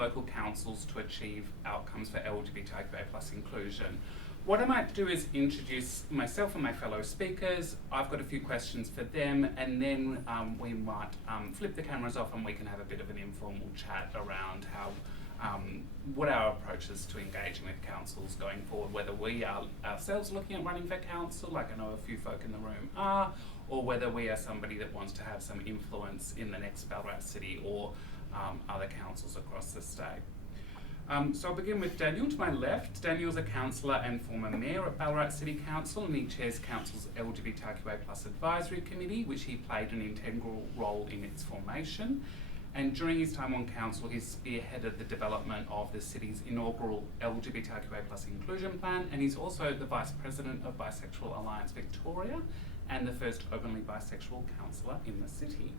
local councils to achieve outcomes for LGBTIQA+ inclusion. What I might do is introduce myself and my fellow speakers. I've got a few questions for them, and then we might flip the cameras off and we can have a bit of an informal chat around how what our approach is to engaging with councils going forward, whether we are ourselves looking at running for council, like I know a few folk in the room are, or whether we are somebody that wants to have some influence in the next Ballarat City or other councils across the state. So I'll begin with Daniel to my left. Daniel's a councillor and former mayor at Ballarat City Council, and he chairs Council's LGBTIQA+ Advisory Committee, which he played an integral role in its formation. And during his time on council, he spearheaded the development of the city's inaugural LGBTIQA+ inclusion plan, and he's also the Vice President of Bisexual Alliance Victoria and the first openly bisexual councillor in the city.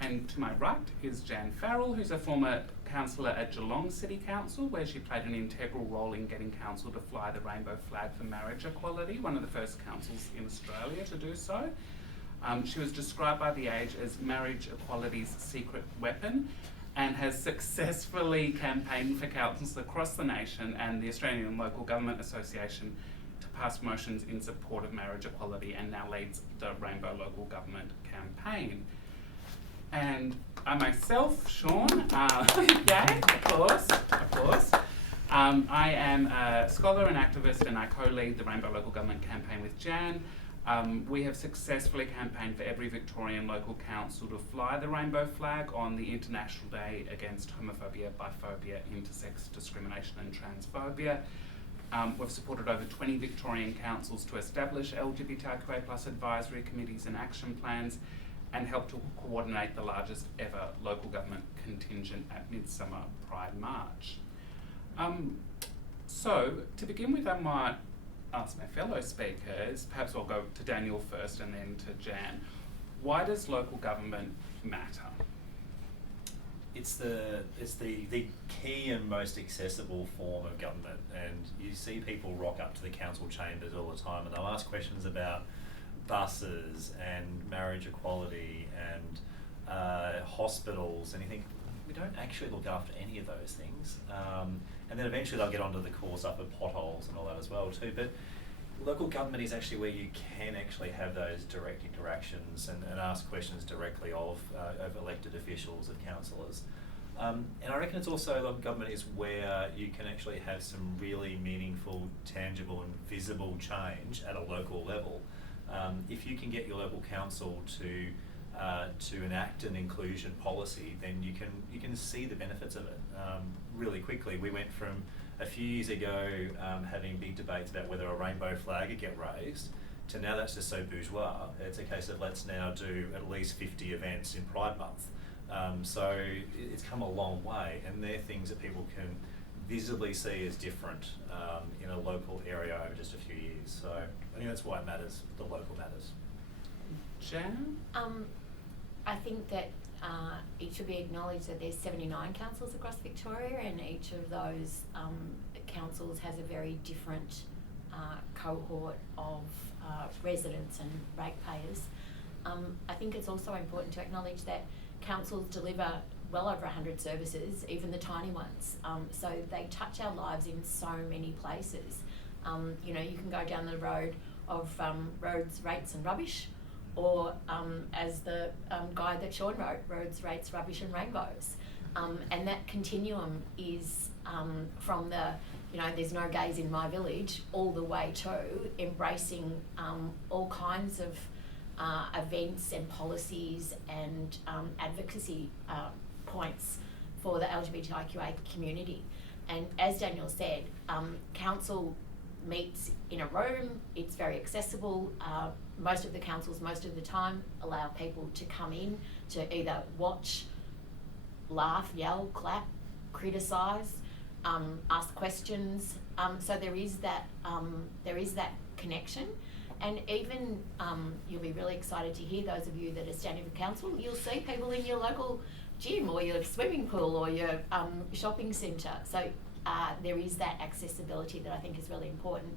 And to my right is Jan Farrell, who's a former councillor at Geelong City Council, where she played an integral role in getting council to fly the rainbow flag for marriage equality, one of the first councils in Australia to do so. She was described by The Age as marriage equality's secret weapon, and has successfully campaigned for councils across the nation and the Australian Local Government Association to pass motions in support of marriage equality, and now leads the Rainbow Local Government campaign. And I myself, Sean, yay, of course. I am a scholar and activist, and I co-lead the Rainbow Local Government campaign with Jan. We have successfully campaigned for every Victorian local council to fly the rainbow flag on the International Day Against Homophobia, Biphobia, Intersex Discrimination and Transphobia. We've supported over 20 Victorian councils to establish LGBTIQA+ advisory committees and action plans, and helped to coordinate the largest ever local government contingent at Midsummer Pride March. So, to begin with, I might ask my fellow speakers, perhaps I'll go to Daniel first and then to Jan. Why does local government matter? It's the key and most accessible form of government, and you see people rock up to the council chambers all the time and they'll ask questions about buses and marriage equality and hospitals, and you think, we don't actually look after any of those things. And then eventually they'll get onto the course up of potholes and all that as well too. But local government is actually where you can actually have those direct interactions and ask questions directly of elected officials, of councillors. And I reckon it's also, local government is where you can actually have some really meaningful, tangible and visible change at a local level. If you can get your local council to enact an inclusion policy, then you can see the benefits of it really quickly. We went from a few years ago having big debates about whether a rainbow flag would get raised, to now that's just so bourgeois. It's a case of let's now do at least 50 events in Pride Month. So it's come a long way, and they're things that people can visibly see as different in a local area over just a few years. So I think that's why it matters, the local matters. Jan? I think that it should be acknowledged that there's 79 councils across Victoria, and each of those councils has a very different cohort of residents and ratepayers. I think it's also important to acknowledge that councils deliver well over 100 services, even the tiny ones. So they touch our lives in so many places. You know, you can go down the road of roads, rates and rubbish, or as the guide that Sean wrote, roads, rates, rubbish and rainbows. And that continuum is from the, you know, there's no gays in my village, all the way to embracing all kinds of events and policies and advocacy points for the LGBTIQA community. And as Daniel said, council meets in a room, it's very accessible. Most of the councils, most of the time, allow people to come in to either watch, laugh, yell, clap, criticise, ask questions. So there is that connection. And even you'll be really excited to hear, those of you that are standing for council, you'll see people in your local gym or your swimming pool or your shopping centre. So there is that accessibility that I think is really important.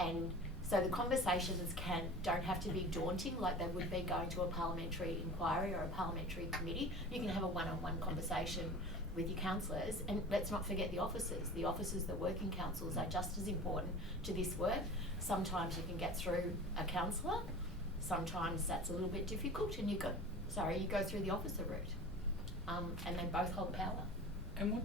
And so the conversations don't have to be daunting like they would be going to a parliamentary inquiry or a parliamentary committee. You can have a one-on-one conversation with your councillors, and let's not forget the officers. The officers that work in councils are just as important to this work. Sometimes you can get through a councillor, sometimes that's a little bit difficult, and you go through the officer route, and they both hold power. And what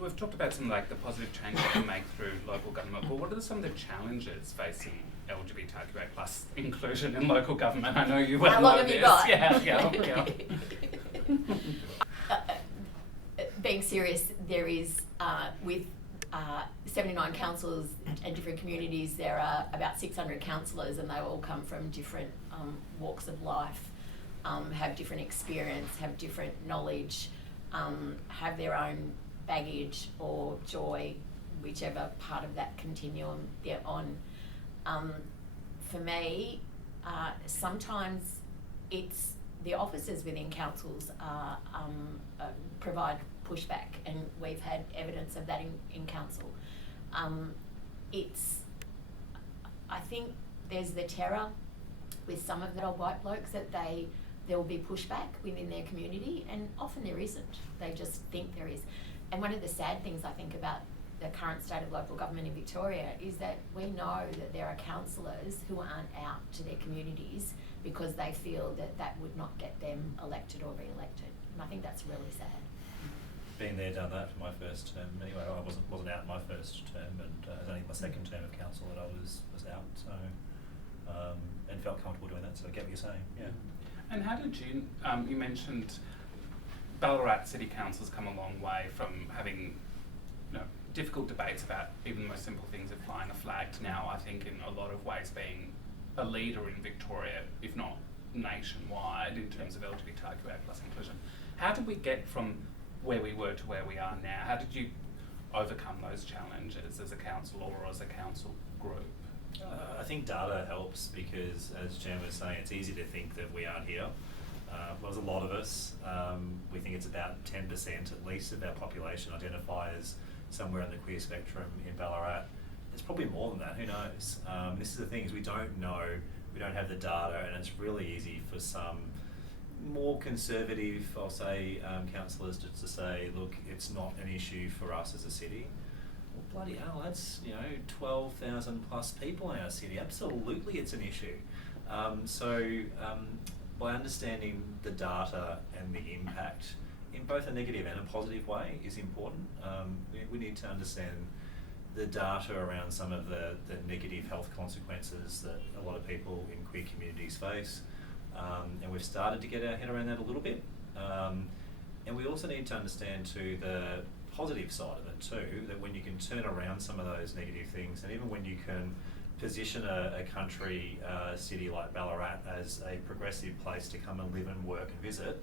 we've talked about some like the positive change that can make through local government, but what are some of the challenges facing LGBTIQA plus inclusion in local government? I know you well How long know have this. you got? Yeah. Being serious, there is with 79 councils and different communities, there are about 600 councillors, and they all come from different walks of life, have different experience, have different knowledge, have their own baggage or joy, whichever part of that continuum they're on. For me, sometimes it's the officers within councils provide pushback, and we've had evidence of that in council. I think there's the terror with some of the old white blokes that there will be pushback within their community, and often there isn't. They just think there is. And one of the sad things I think about the current state of local government in Victoria is that we know that there are councillors who aren't out to their communities because they feel that would not get them elected or re-elected. And I think that's really sad. Been there, done that for my first term. Anyway, I wasn't out my first term, and it was only my second term of council that I was out. So and felt comfortable doing that. So I get what you're saying. Yeah. And how did you? You mentioned Ballarat City Council's come a long way from having, difficult debates about even the most simple things of flying a flag to now, I think, in a lot of ways being a leader in Victoria, if not nationwide, in terms of LGBTIQA plus inclusion. How did we get from where we were to where we are now? How did you overcome those challenges as a council or as a council group? I think data helps because, as Jan was saying, it's easy to think that we aren't here. There's a lot of us. We think it's about 10% at least of our population identify as somewhere in the queer spectrum in Ballarat. It's probably more than that, who knows? This is the thing, is we don't know, we don't have the data, and it's really easy for some more conservative, I'll say, councillors just to say, look, it's not an issue for us as a city. Well, bloody hell, that's 12,000 plus people in our city. Absolutely, it's an issue. By understanding the data and the impact in both a negative and a positive way is important. We need to understand the data around some of the negative health consequences that a lot of people in queer communities face. And we've started to get our head around that a little bit. And we also need to understand too the positive side of it too, that when you can turn around some of those negative things, and even when you can position a country city like Ballarat as a progressive place to come and live and work and visit,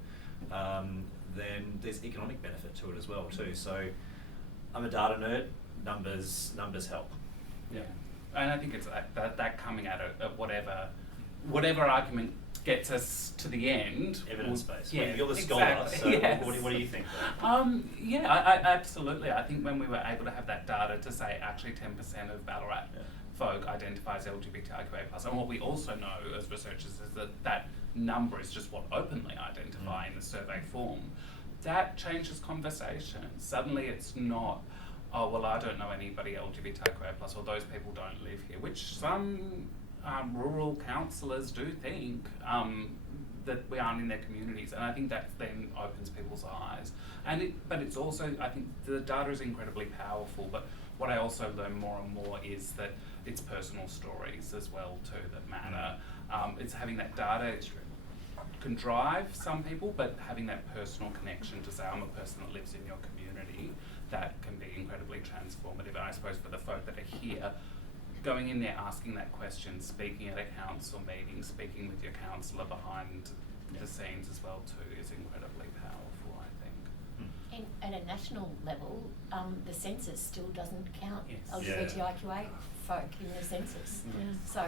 then there's economic benefit to it as well too. So I'm a data nerd, numbers help. Yeah, and I think it's that coming at it at whatever argument gets us to the end. Evidence-based. Yeah, you're the scholar, exactly. so Yes. what do you think? Yeah, I absolutely. I think when we were able to have that data to say actually 10% of Ballarat folk identifies LGBTIQA+, and what we also know as researchers is that number is just what openly identify in the survey form. That changes conversation. Suddenly it's not, oh, well, I don't know anybody LGBTIQA+, or those people don't live here, which some rural councillors do think that we aren't in their communities, and I think that then opens people's eyes. But it's also, I think the data is incredibly powerful, but what I also learn more and more is that it's personal stories as well too that matter. It's having that data can drive some people, but having that personal connection to say, I'm a person that lives in your community, that can be incredibly transformative. And I suppose for the folk that are here, going in there, asking that question, speaking at a council meeting, speaking with your councillor behind the scenes as well too, is incredibly powerful, I think. And at a national level, the census still doesn't count LGBTIQA folk in the census. So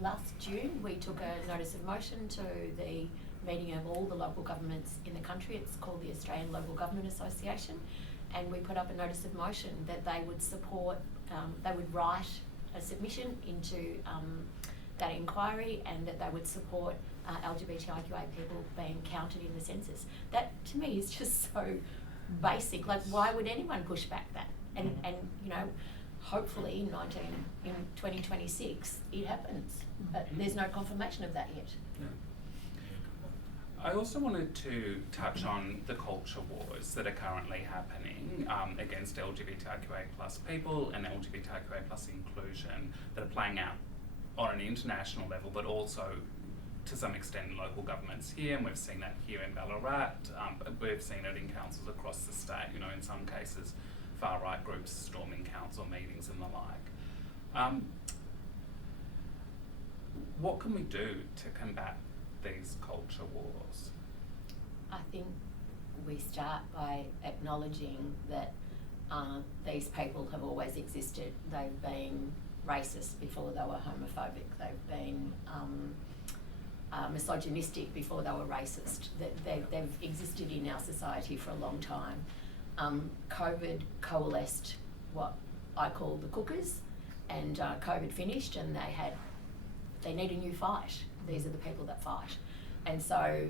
last June we took a notice of motion to the meeting of all the local governments in the country. It's called the Australian Local Government Association, and we put up a notice of motion that they would support, they would write a submission into that inquiry, and that they would support LGBTIQA people being counted in the census. That to me is just so basic. Like, why would anyone push back that? And you know, hopefully in 2026 it happens, but there's no confirmation of that yet. Yeah. I also wanted to touch on the culture wars that are currently happening against LGBTIQA+ people and LGBTIQA+ inclusion that are playing out on an international level, but also to some extent in local governments here, and we've seen that here in Ballarat. We've seen it in councils across the state, you know, in some cases far-right groups storming council meetings and the like. What can we do to combat these culture wars? I think we start by acknowledging that these people have always existed. They've been racist before they were homophobic. They've been misogynistic before they were racist. They've existed in our society for a long time. COVID coalesced what I call the cookers, and COVID finished and they need a new fight. These are the people that fight. And so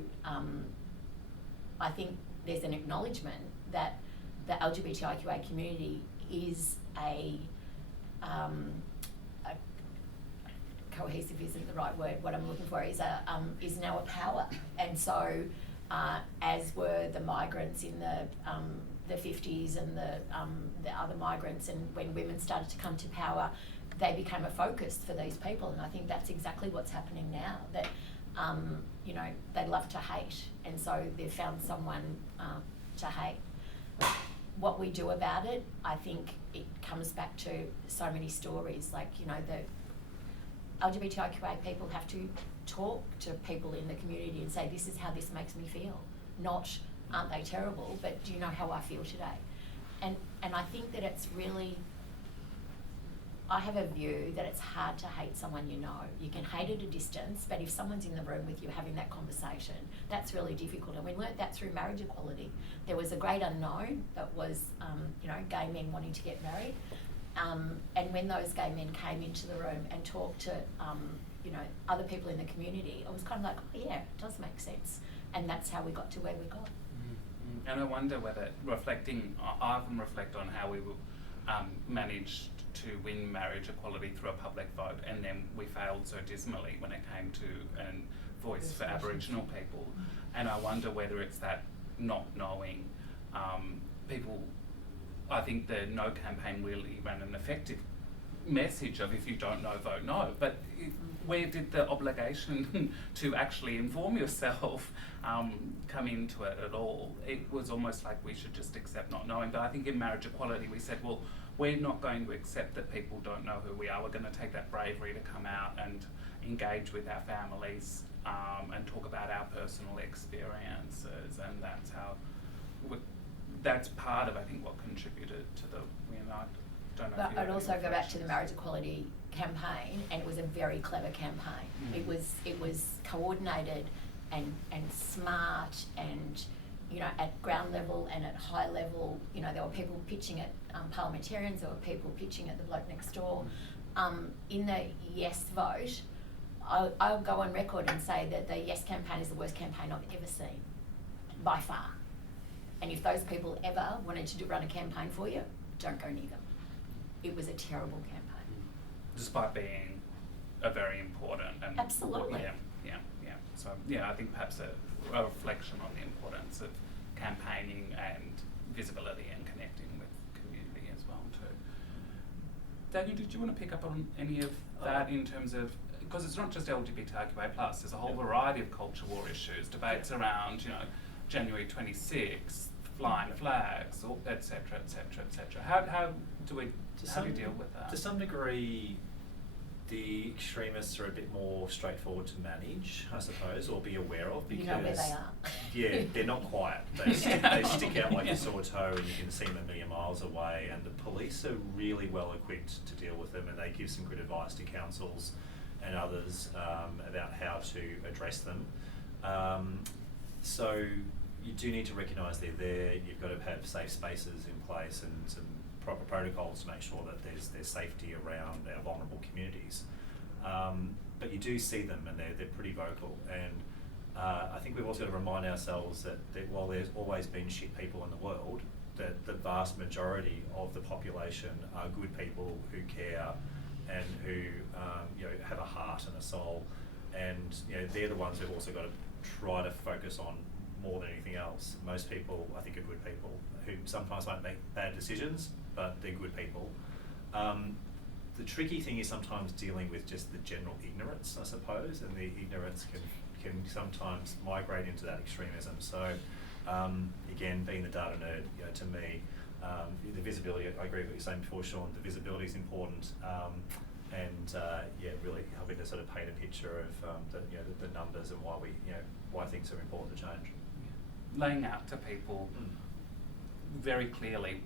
I think there's an acknowledgement that the LGBTIQA community is cohesive isn't the right word. What I'm looking for is now a power. And so as were the migrants in the 50s and the other migrants, and when women started to come to power, they became a focus for these people. And I think that's exactly what's happening now, that you know, they love to hate, and so they've found someone to hate. What we do about it, I think it comes back to so many stories. Like, you know, the LGBTIQA people have to talk to people in the community and say, this is how this makes me feel. Not, aren't they terrible, but do you know how I feel today? And I think that it's really, I have a view that it's hard to hate someone you know. You can hate at a distance, but if someone's in the room with you having that conversation, that's really difficult. And we learnt that through marriage equality. There was a great unknown that was, you know, gay men wanting to get married. And when those gay men came into the room and talked to, you know, other people in the community, it was kind of like, oh yeah, it does make sense. And that's how we got to where we got. Mm-hmm. And I wonder whether I often reflect on how we managed to win marriage equality through a public vote, and then we failed so dismally when it came to a voice for Aboriginal people. And I wonder whether it's that not knowing. People, I think the No campaign really ran an effective message of, if you don't know, vote no. But where did the obligation to actually inform yourself come into it at all? It was almost like we should just accept not knowing. But I think in marriage equality we said, well, we're not going to accept that people don't know who we are. We're going to take that bravery to come out and engage with our families and talk about our personal experiences, and that's how that's part of, I think, what contributed to the win. I don't know. But I'd also go back to the marriage equality campaign, and it was a very clever campaign. It was coordinated and smart, and you know, at ground level and at high level. You know, there were people pitching at parliamentarians, there were people pitching at the bloke next door. In the yes vote, I'll go on record and say that the yes campaign is the worst campaign I've ever seen, by far. And if those people ever wanted to run a campaign for you, don't go near them. It was a terrible campaign. Despite being a very important and absolutely. Yeah. So yeah, I think perhaps a reflection on the importance of campaigning and visibility and connecting with community as well too. Daniel, did you want to pick up on any of that in terms of, because it's not just LGBTIQA+, there's a whole variety of culture war issues, debates around, you know, January 26th, flying flags, et cetera, et cetera, et cetera. How do you deal with that? To some degree, the extremists are a bit more straightforward to manage, I suppose, or be aware of, because you know where they are. Yeah, they're not quiet. They stick out like a sore toe, and you can see them a million miles away. And the police are really well equipped to deal with them, and they give some good advice to councils and others about how to address them. So you do need to recognise they're there. You've got to have safe spaces in place and some proper protocols to make sure that there's safety around our vulnerable communities. But you do see them, and they're pretty vocal. And I think we've also got to remind ourselves that while there's always been shit people in the world, that the vast majority of the population are good people who care and who have a heart and a soul, and they're the ones who've also got to try to focus on more than anything else. Most people, I think, are good people who sometimes might make bad decisions, but they're good people. The tricky thing is sometimes dealing with just the general ignorance, I suppose, and the ignorance can sometimes migrate into that extremism. So, again, being the data nerd, to me, the visibility, I agree with what you're saying before, Sean, the visibility is important, and really helping to sort of paint a picture of the numbers and why things are important to change. Laying out to people very clearly,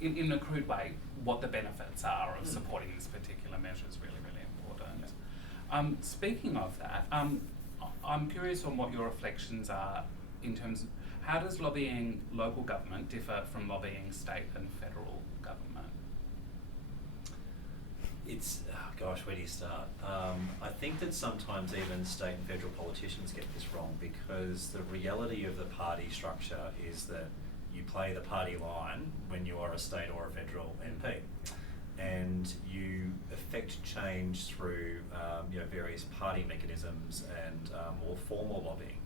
in a crude way, what the benefits are of supporting this particular measure is really, really important. Yeah. Speaking of that, I'm curious on what your reflections are in terms of how does lobbying local government differ from lobbying state and federal government? It's, where do you start? I think that sometimes even state and federal politicians get this wrong, because the reality of the party structure is that you play the party line when you are a state or a federal MP, and you affect change through various party mechanisms and more formal lobbying.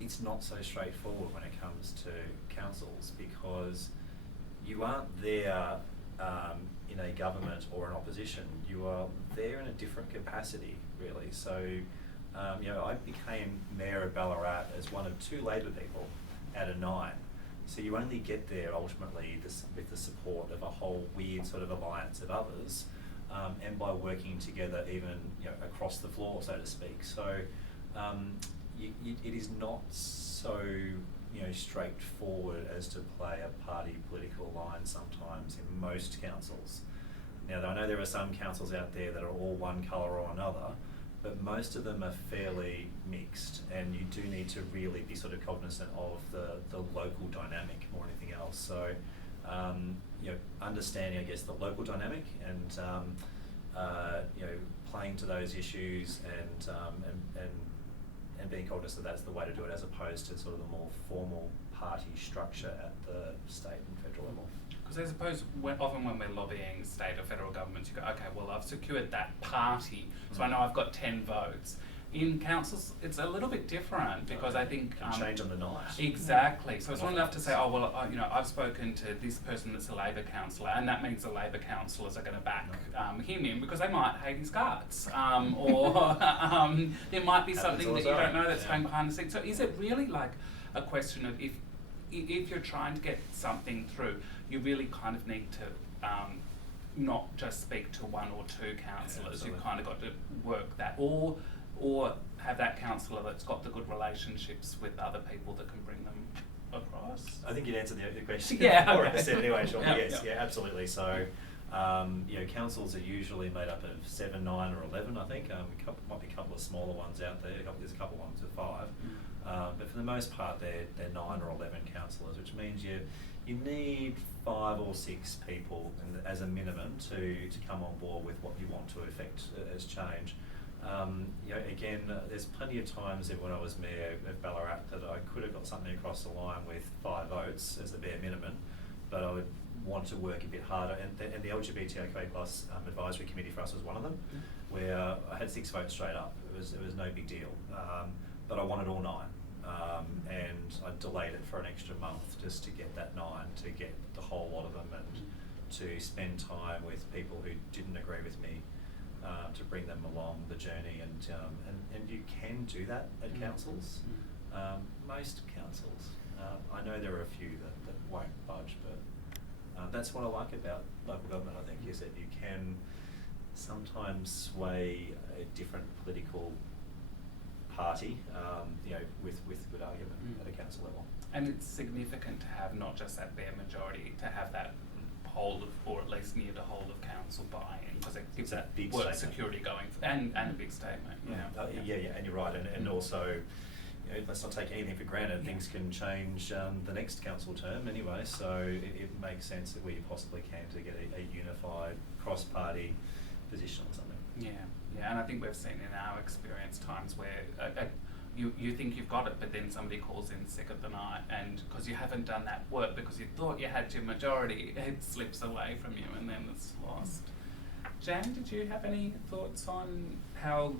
It's not so straightforward when it comes to councils, because you aren't there in a government or an opposition. You are there in a different capacity, really. So, I became mayor of Ballarat as one of 2 Labor people out of 9. So you only get there ultimately with the support of a whole weird sort of alliance of others, and by working together even across the floor, so to speak. So it is not so straightforward as to play a party political line sometimes in most councils. Now, I know there are some councils out there that are all one colour or another, but most of them are fairly mixed, and you do need to really be sort of cognizant of the local dynamic more than anything else. So, understanding, I guess, the local dynamic and playing to those issues and being cognizant that that's the way to do it, as opposed to sort of the more formal party structure at the state and federal level. Because I suppose often when we're lobbying state or federal governments, you go, okay, well, I've secured that party, so I know I've got 10 votes. In councils, it's a little bit different, because I think... It can change on the night. Exactly. So it's not enough to say, oh, well, I've spoken to this person that's a Labor councillor, and that means the Labor councillors are going to back him in, because they might hate his guts. Or there might be something that you don't know that's going behind the scenes. So is it really like a question of if you're trying to get something through, you really kind of need to not just speak to 1 or 2 councillors. You've kind of got to work that, or have that councillor that's got the good relationships with other people that can bring them across. I think you'd answered the question. Yeah, or okay. anyway, Sean. Yeah, Yeah, absolutely. So, councils are usually made up of 7, 9, or 11. I think might be a couple of smaller ones out there. There's a couple of ones with 5. But for the most part, they're 9 or 11 councillors, which means you need 5 or 6 people as a minimum to come on board with what you want to effect as change. Again, there's plenty of times that when I was mayor of Ballarat that I could have got something across the line with 5 votes as the bare minimum, but I would want to work a bit harder. And the LGBTIQA+ advisory committee for us was one of them, where I had 6 votes straight up. It was no big deal, but I wanted all 9. And I delayed it for an extra month just to get that 9, to get the whole lot of them, and to spend time with people who didn't agree with me, to bring them along the journey. And you can do that at councils, most councils. I know there are a few that won't budge, but that's what I like about local government, I think, is that you can sometimes sway a different political party, with good argument at a council level. And it's significant to have not just that bare majority, to have that whole of, or at least near the whole of council buy-in, because it gives that big work statement. security going, and a big statement. Yeah, and you're right, and also, let's not take anything for granted. Things can change the next council term anyway, so it makes sense that we possibly can to get a unified cross-party position on something. Yeah, and I think we've seen in our experience times where you think you've got it, but then somebody calls in sick of the night, and because you haven't done that work, because you thought you had your majority, it slips away from you and then it's lost. Jan, did you have any thoughts on how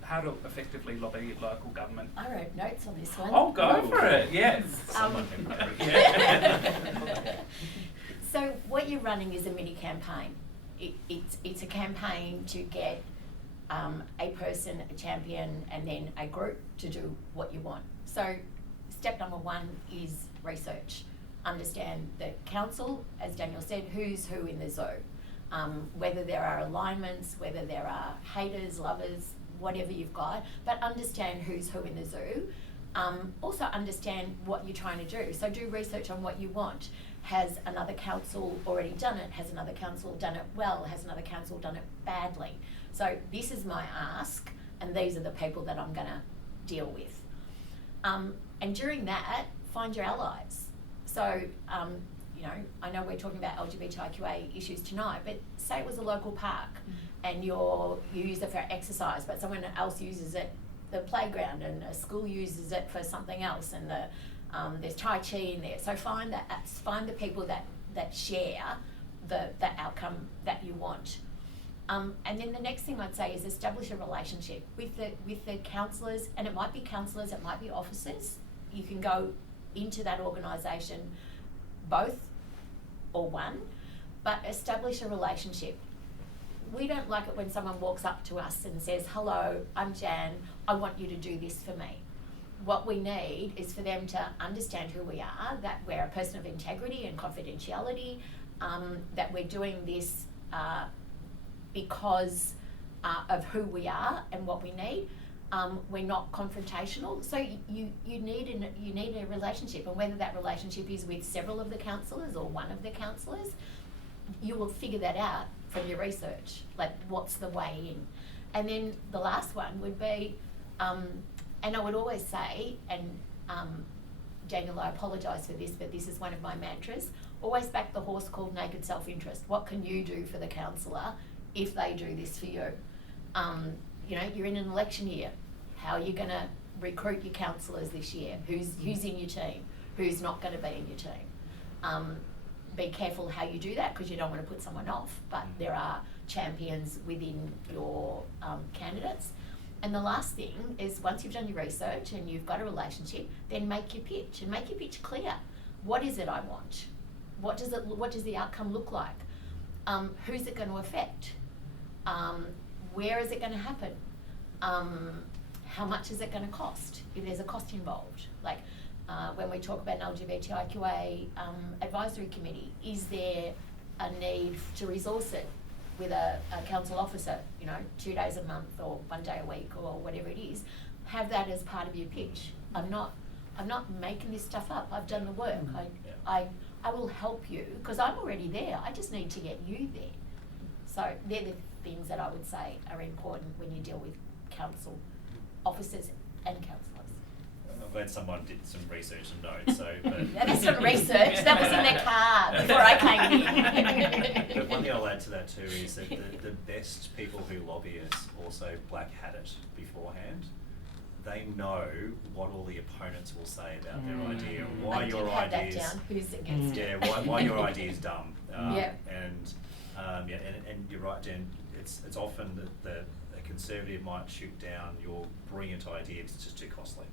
how to effectively lobby local government? I wrote notes on this one. Oh, go for it, yes. Someone can go. So what you're running is a mini campaign. It's a campaign to get a person, a champion, and then a group to do what you want. So step number one is research. Understand the council, as Daniel said, who's who in the zoo. Whether there are alignments, whether there are haters, lovers, whatever you've got, but understand who's who in the zoo. Also understand what you're trying to do. So do research on what you want. Has another council already done it? Has another council done it well? Has another council done it badly? So this is my ask, and these are the people that I'm going to deal with. And during that, find your allies. So, you know, I know we're talking about LGBTIQA issues tonight, but say it was a local park and you use it for exercise, but someone else uses it the playground, and a school uses it for something else, and there's Tai Chi in there. So find the people that share the outcome that you want. And then the next thing I'd say is establish a relationship with the councillors, and it might be councillors, it might be officers. You can go into that organisation, both or one, but establish a relationship. We don't like it when someone walks up to us and says, "Hello, I'm Jan, I want you to do this for me." What we need is for them to understand who we are, that we're a person of integrity and confidentiality, that we're doing this because of who we are and what we need. We're not confrontational, so you need a relationship, and whether that relationship is with several of the councillors or one of the councillors, you will figure that out from your research, like what's the way in. And then the last one would be, and I would always say, and Daniel, I apologise for this, but this is one of my mantras, always back the horse called naked self-interest. What can you do for the councillor if they do this for you? You know, you're in an election year. How are you going to recruit your councillors this year? Who's in your team? Who's not going to be in your team? Be careful how you do that, because you don't want to put someone off, but there are champions within your candidates. And the last thing is, once you've done your research and you've got a relationship, then make your pitch, and make your pitch clear. What is it I want? What does the outcome look like? Who's it going to affect? Where is it going to happen? How much is it going to cost, if there's a cost involved? Like when we talk about an LGBTIQA advisory committee, is there a need to resource it with a council officer, you know, 2 days a month or 1 day a week or whatever it is? Have that as part of your pitch. I'm not making this stuff up. I've done the work. I will help you, because I'm already there. I just need to get you there. So they're the things that I would say are important when you deal with council officers and councillors. I'm glad someone did some research and notes. So, but Yeah, that's not research. That was in their car before I came in. But one thing I'll add to that too is that the best people who lobby us also black hat it beforehand. They know what all the opponents will say about their idea, and why your idea is. That down. Who's against it? Yeah, why your idea is dumb. Yeah. And you're right, Jen. It's often that a conservative might shoot down your brilliant idea if it's just too costly.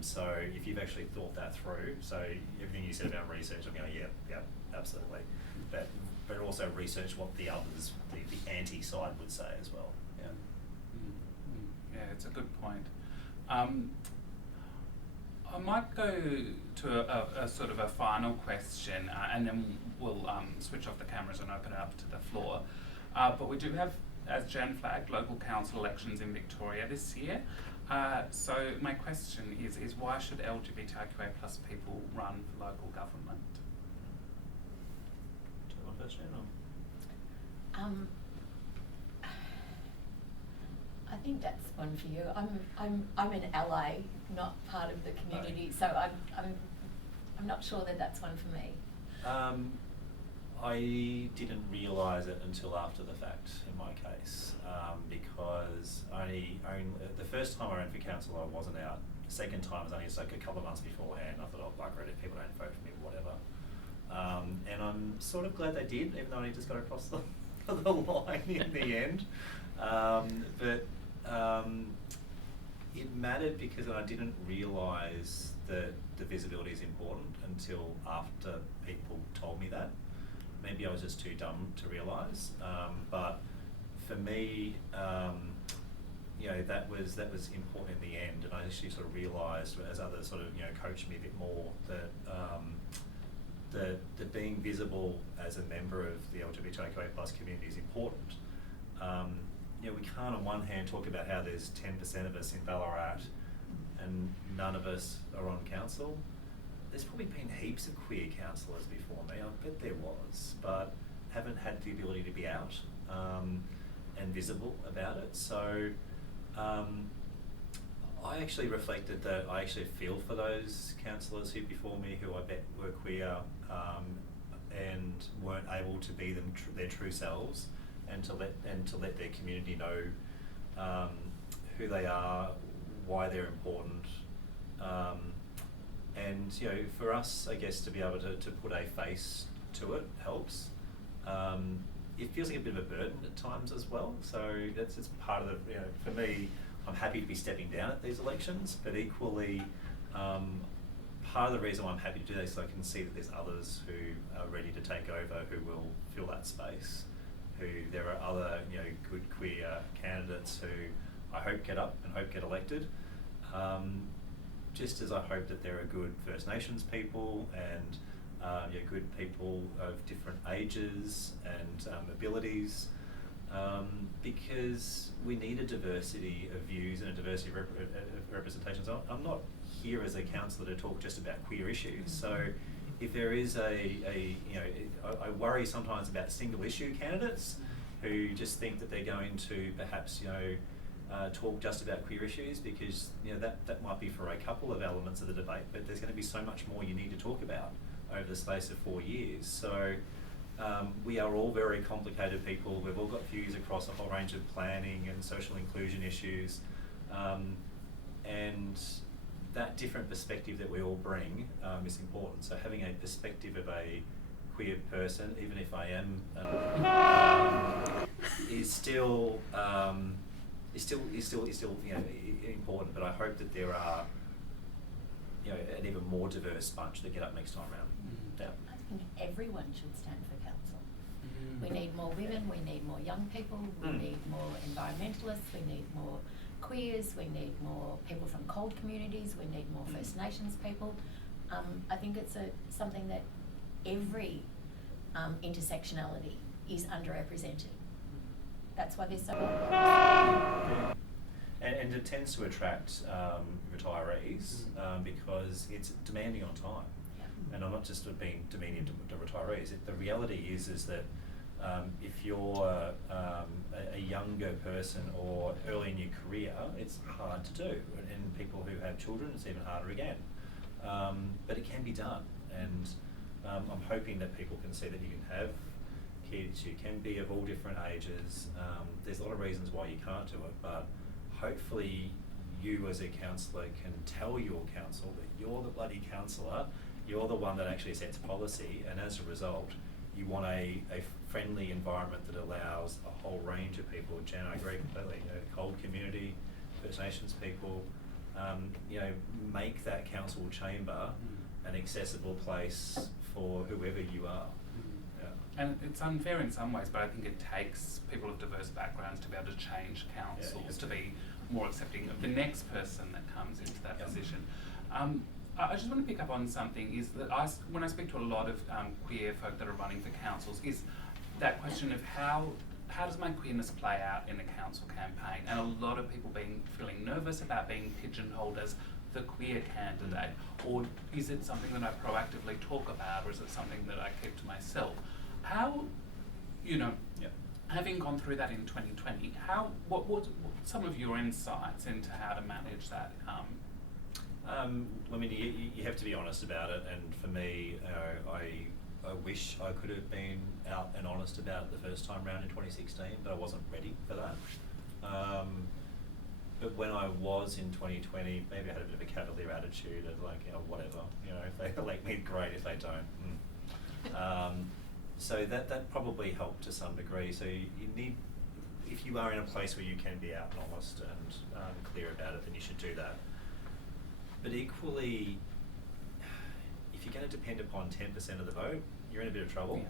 So if you've actually thought that through, so everything you said about research, I'm going, yeah, absolutely. But also research what the others, the anti-side would say as well. Yeah. Yeah, it's a good point. I might go to a sort of a final question, and then we'll switch off the cameras and open it up to the floor. But we do have, as Jan flagged, local council elections in Victoria this year. So my question is why should LGBTIQA plus people run for local government? Do you want first, Jan? I think that's one for you. I'm an ally, not part of the community, so I'm not sure that that's one for me. I didn't realise it until after the fact in my case, because the first time I ran for council I wasn't out. The second time was only just like a couple of months beforehand. I thought, oh, bugger it, if people don't vote for me, whatever. And I'm sort of glad they did, even though I just got across the line in the end. But it mattered because I didn't realise that the visibility is important until after people told me that. Maybe I was just too dumb to realise, but for me, you know, that was important in the end, and I actually sort of realised as others sort of, you know, coached me a bit more that that being visible as a member of the LGBTIQA+ community is important. You know, we can't on one hand talk about how there's 10% of us in Ballarat and none of us are on council. There's probably been heaps of queer councillors before me, I bet there was, but haven't had the ability to be out and visible about it. So I actually reflected that I actually feel for those councillors who before me who I bet were queer and weren't able to be their true selves and to let their community know who they are, why they're important. And you know, for us, I guess, to be able to put a face to it helps. It feels like a bit of a burden at times as well. So it's part of the, you know, for me, I'm happy to be stepping down at these elections, but equally, part of the reason why I'm happy to do this is I can see that there's others who are ready to take over, who will fill that space. Who there are other, you know, good queer candidates who I hope get up and hope get elected. Just as I hope that there are good First Nations people and yeah, good people of different ages and abilities, because we need a diversity of views and a diversity of representations. I'm not here as a councillor to talk just about queer issues. So if there is you know, I worry sometimes about single issue candidates who just think that they're going to perhaps, you know, talk just about queer issues, because you know that might be for a couple of elements of the debate, but there's going to be so much more you need to talk about over the space of 4 years. So we are all very complicated people. We've all got views across a whole range of planning and social inclusion issues, and that different perspective that we all bring is important. So having a perspective of a queer person, even if I am, is still you know, important. But I hope that there are, you know, an even more diverse bunch that get up next time round. Yeah. I think everyone should stand for council. We need more women, we need more young people, we need more environmentalists, we need more queers, we need more people from cold communities, we need more First Nations people. I think it's something that every intersectionality is underrepresented. That's why there's so Yeah. And it tends to attract retirees because it's demanding on time. Yeah. And I'm not just being demeaning to retirees. The reality is that if you're a younger person or early in your career, it's hard to do. And people who have children, it's even harder again. But it can be done. And I'm hoping that people can see that you can have kids, you can be of all different ages. There's a lot of reasons why you can't do it, but hopefully you as a councillor can tell your council that you're the bloody councillor, you're the one that actually sets policy, and as a result you want a friendly environment that allows a whole range of people. Jen, I agree completely, you know, cold community, First Nations people, you know, make that council chamber an accessible place for whoever you are. And it's unfair in some ways, but I think it takes people of diverse backgrounds to be able to change councils, to be more accepting of the next person that comes into that position. I just want to pick up on something, is that when I speak to a lot of queer folk that are running for councils, is that question of how does my queerness play out in a council campaign? And a lot of people feeling nervous about being pigeonholed as the queer candidate, or is it something that I proactively talk about, or is it something that I keep to myself? How, you know, having gone through that in 2020, what some of your insights into how to manage that? I mean, you have to be honest about it, and for me, I wish I could have been out and honest about it the first time round in 2016, but I wasn't ready for that. But when I was in 2020, maybe I had a bit of a cavalier attitude of like, you know, whatever, you know, if they elect me, great. If they don't, so that probably helped to some degree. So you need, if you are in a place where you can be out and honest and clear about it, then you should do that. But equally, if you're going to depend upon 10% of the vote, you're in a bit of trouble.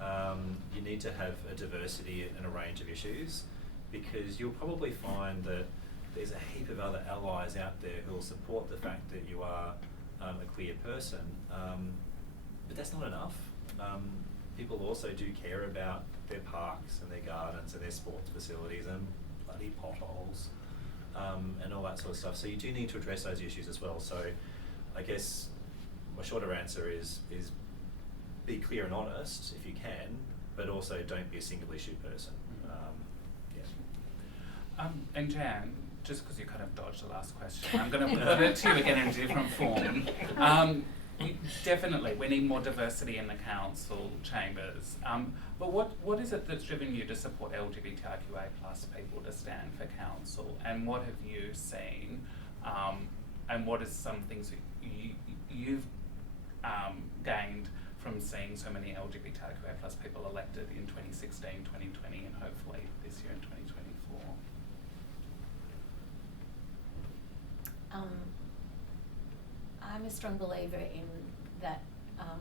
Yeah. You need to have a diversity and a range of issues, because you'll probably find that there's a heap of other allies out there who will support the fact that you are a queer person, but that's not enough. People also do care about their parks and their gardens and their sports facilities and bloody potholes, and all that sort of stuff. So you do need to address those issues as well. So I guess my shorter answer is be clear and honest if you can, but also don't be a single issue person. And Jan, just because you kind of dodged the last question, I'm going to put it to you again in a different form. Definitely, we need more diversity in the council chambers. But what is it that's driven you to support LGBTIQA plus people to stand for council? And what have you seen? And what is some things that you've gained from seeing so many LGBTIQA plus people elected in 2016, 2020, and hopefully this year in 2024? I'm a strong believer in that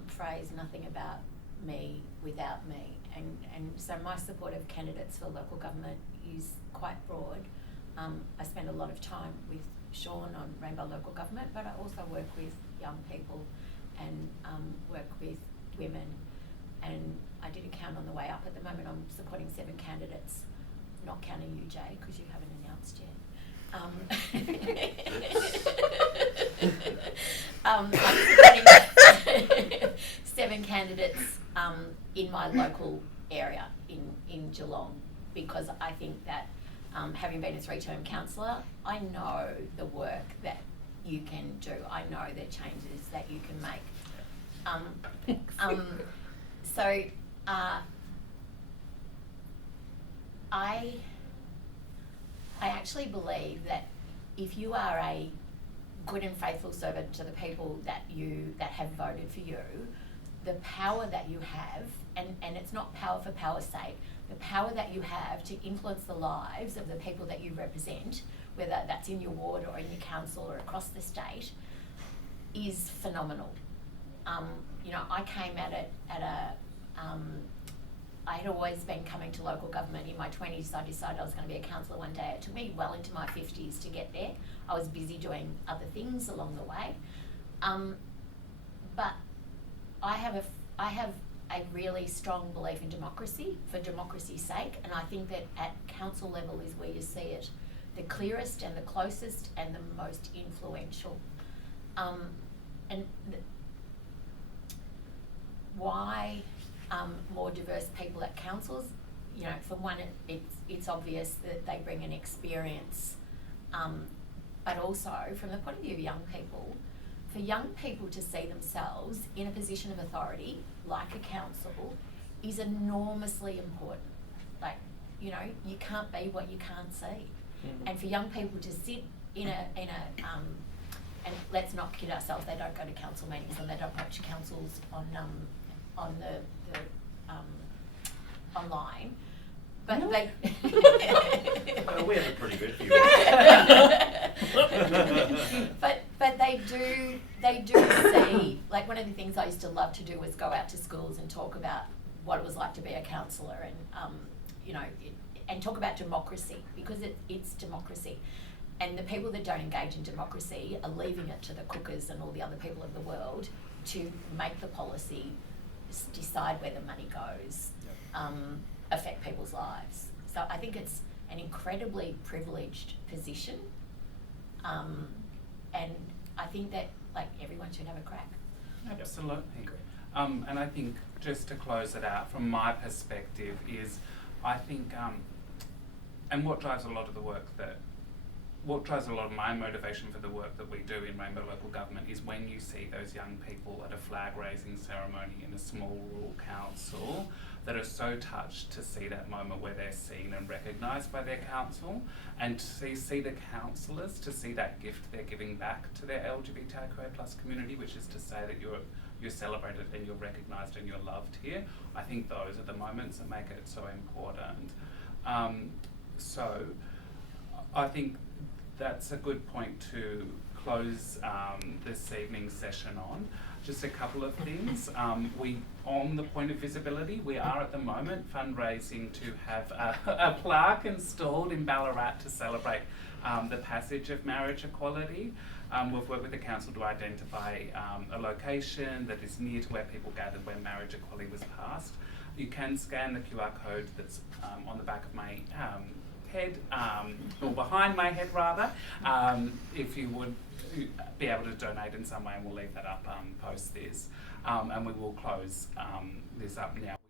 phrase, nothing about me without me, and so my support of candidates for local government is quite broad. I spend a lot of time with Sean on Rainbow Local Government, but I also work with young people and work with women, and I did a count on the way up. At the moment I'm supporting 7 candidates, not counting you, Jay, because you haven't announced yet. I'm supporting 7 candidates in my local area in Geelong, because I think that having been a 3-term councillor, I know the work that you can do. I know the changes that you can make. So I actually believe that if you are a good and faithful servant to the people that have voted for you, the power that you have, and it's not power for power's sake, the power that you have to influence the lives of the people that you represent, whether that's in your ward or in your council or across the state, is phenomenal. You know, I came at it at a I had always been coming to local government in my 20s, so I decided I was going to be a councillor one day. It took me well into my 50s to get there. I was busy doing other things along the way. But I have a really strong belief in democracy, for democracy's sake, and I think that at council level is where you see it the clearest and the closest and the most influential. Why more diverse people at councils? You know, for one, it's obvious that they bring an experience, but also from the point of view of young people, for young people to see themselves in a position of authority, like a council, is enormously important. Like, you know, you can't be what you can't see. Mm-hmm. And for young people to sit in a and let's not kid ourselves, they don't go to council meetings and they don't watch councils on the online, but they. Well, we have a pretty good view. But they do see, like, one of the things I used to love to do was go out to schools and talk about what it was like to be a councillor, and you know, and talk about democracy, because it's democracy. And the people that don't engage in democracy are leaving it to the cookers and all the other people of the world to make the policy, decide where the money goes, affect people's lives. So I think it's an incredibly privileged position, and I think that, like, everyone should have a crack. Absolutely. And I think, just to close it out, from my perspective, is I think, and what drives a lot of the work that what drives a lot of my motivation for the work that we do in Rainbow Local Government is when you see those young people at a flag raising ceremony in a small rural council that are so touched to see that moment where they're seen and recognised by their council, and to see the councillors, to see that gift they're giving back to their LGBTIQA+ community, which is to say that you're celebrated and you're recognised and you're loved here. I think those are the moments that make it so important. So I think that's a good point to close this evening's session on. Just a couple of things. On the point of visibility, we are at the moment fundraising to have a plaque installed in Ballarat to celebrate the passage of marriage equality. We've worked with the council to identify a location that is near to where people gathered when marriage equality was passed. You can scan the QR code that's on the back of my head, or behind my head rather, if you would be able to donate in some way, and we'll leave that up post this. And we will close this up now.